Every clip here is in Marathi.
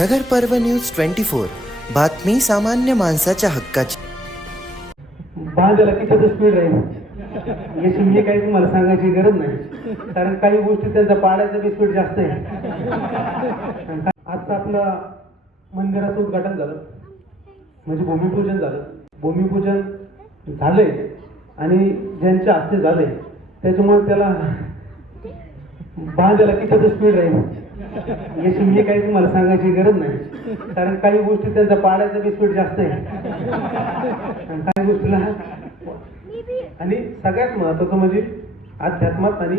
नगर पर्व न्यूज ट्वेंटी फोर. बातमी सामान्य माणसाच्या हक्काची. बांधायला स्पीड राहील. याची मी काही तुम्हाला सांगायची गरज नाही. कारण काही गोष्टी त्यांचा पाण्याचा बी स्पीड जास्त आहे. आजचं आपलं मंदिराचं उद्घाटन झालं. म्हणजे भूमिपूजन झालं. भूमिपूजन झालंय आणि ज्यांच्या हस्ते झालंय त्याच्यामुळे त्याला बांधायला किती स्पीड राहील. याची मी काही तुम्हाला सांगायची गरज नाही. कारण काही गोष्टी त्यांचा पाण्याचं बी स्पीड जास्त आहे. आणि काही गोष्टीला आणि सगळ्यात महत्वाचं म्हणजे अध्यात्मात आणि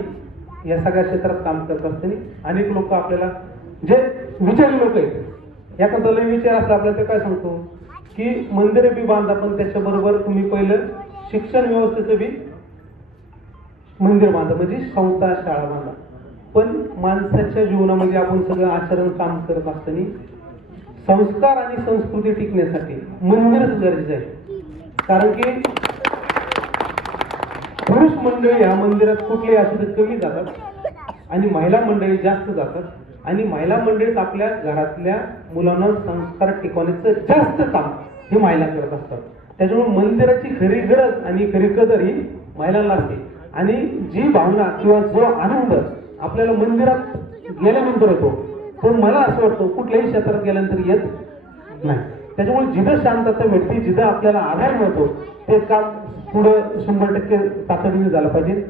या सगळ्या क्षेत्रात काम करत असताना अनेक लोक आपल्याला जे विचारी लोक आहेत. एखादा लय विचार असला आपल्याला ते काय सांगतो? की मंदिरे बी बांधा पण त्याच्याबरोबर तुम्ही पहिलं शिक्षण व्यवस्थेचं बी मंदिर बांधा म्हणजे संस्था शाळा बांधा. पण माणसाच्या जीवनामध्ये आपण सगळं आचरण काम करत असताना संस्कार आणि संस्कृती टिकण्यासाठी मंदिरच गरजेचं आहे. कारण की पुरुष मंडळी ह्या मंदिरात कुठलेही असू तर कमी जातात आणि महिला मंडळी जास्त जातात. आणि महिला मंडळीत आपल्या घरातल्या मुलांना संस्कार टिकवण्याचं जास्त काम हे महिला करत असतात. त्याच्यामुळे मंदिराची खरी गरज आणि खरी कदर ही महिलांना असते. आणि जी भावना किंवा जो आनंद आपल्याला मंदिरात गेल्यानंतर होतो पण मला असं वाटतं कुठल्याही क्षेत्रात गेल्यानंतर येत नाही. त्याच्यामुळे जिथं शांतता भेटते जिथं आपल्याला आधार मिळतो ते काम पुढं शंभर टक्के तातडीने झालं पाहिजे.